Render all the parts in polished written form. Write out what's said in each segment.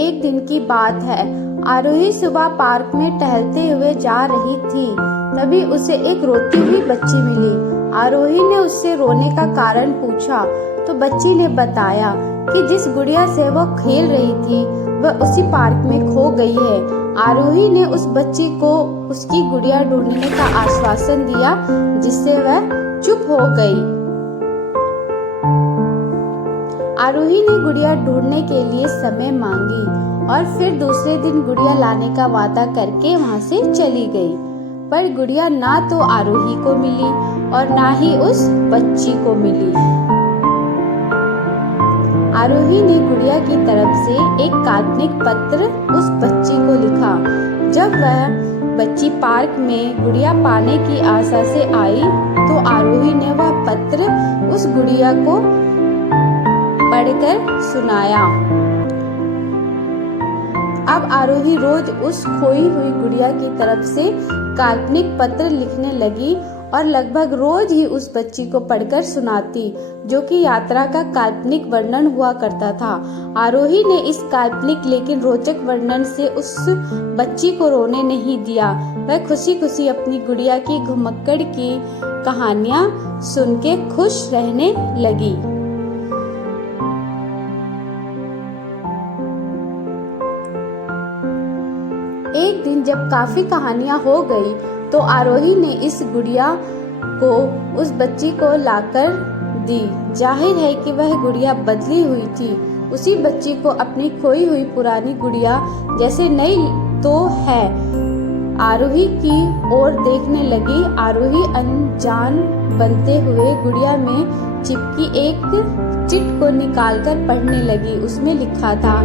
एक दिन की बात है। आरोही सुबह पार्क में टहलते हुए जा रही थी। तभी उसे एक रोती हुई बच्ची मिली। आरोही ने उससे रोने का कारण पूछा तो बच्ची ने बताया कि जिस गुड़िया से वो खेल रही थी वह उसी पार्क में खो गई है। आरोही ने उस बच्ची को उसकी गुड़िया ढूंढने का आश्वासन दिया, जिससे वह चुप हो गई। आरोही ने गुड़िया ढूंढने के लिए समय मांगी और फिर दूसरे दिन गुड़िया लाने का वादा करके वहां से चली गई। पर गुड़िया ना तो आरोही को मिली और ना ही उस बच्ची को मिली। आरोही ने गुड़िया की तरफ से एक काल्पनिक पत्र उस बच्ची को लिखा। जब वह बच्ची पार्क में गुड़िया पाने की आशा से आई तो आरोही ने वह पत्र उस गुड़िया को पढ़कर सुनाया। अब आरोही रोज उस खोई हुई गुड़िया की तरफ से काल्पनिक पत्र लिखने लगी और लगभग रोज ही उस बच्ची को पढ़कर सुनाती, जो कि यात्रा का काल्पनिक वर्णन हुआ करता था। आरोही ने इस काल्पनिक लेकिन रोचक वर्णन से उस बच्ची को रोने नहीं दिया। वह खुशी खुशी अपनी गुड़िया की घुमक्कड़ की कहानियां सुन के खुश रहने लगी। एक दिन जब काफी कहानियां हो गई तो आरोही ने इस गुड़िया को उस बच्ची को लाकर दी। जाहिर है कि वह गुड़िया बदली हुई थी। उसी बच्ची को अपनी खोई हुई पुरानी गुड़िया जैसे नई तो है आरोही की ओर देखने लगी। आरोही अनजान बनते हुए गुड़िया में चिपकी एक चिट को निकालकर पढ़ने लगी। उसमें लिखा था,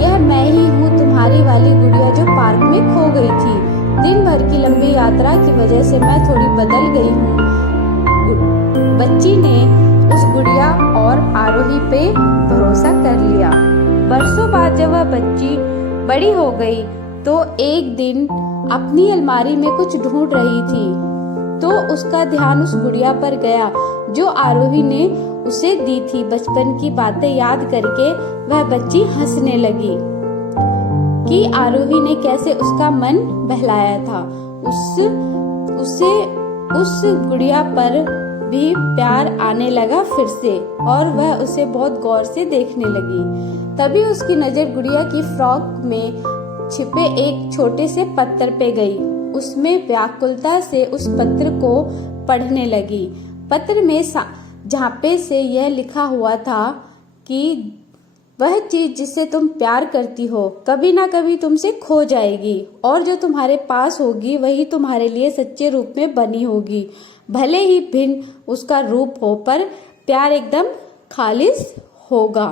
यह मैं ही हूँ, तुम्हारी वाली गुड़िया जो पार्क में खो गई थी। दिन भर की लंबी यात्रा की वजह से मैं थोड़ी बदल गई हूँ। बच्ची ने उस गुड़िया और आरोही पे भरोसा कर लिया। बरसों बाद जब वह बच्ची बड़ी हो गई तो एक दिन अपनी अलमारी में कुछ ढूंढ रही थी तो उसका ध्यान उस गुड़िया पर गया जो आरोही ने उसे दी थी। बचपन की बातें याद करके वह बच्ची हंसने लगी कि आरोही ने कैसे उसका मन बहलाया था। उसे उस गुड़िया पर भी प्यार आने लगा फिर से और वह उसे बहुत गौर से देखने लगी। तभी उसकी नजर गुड़िया की फ्रॉक में छिपे एक छोटे से पत्थर पे गई। उसमें व्याकुलता से उस पत्र को पढ़ने लगी। पत्र में झांपे से यह लिखा हुआ था कि वह चीज जिससे तुम प्यार करती हो कभी ना कभी तुमसे खो जाएगी और जो तुम्हारे पास होगी वही तुम्हारे लिए सच्चे रूप में बनी होगी। भले ही भिन्न उसका रूप हो पर प्यार एकदम खालिस होगा।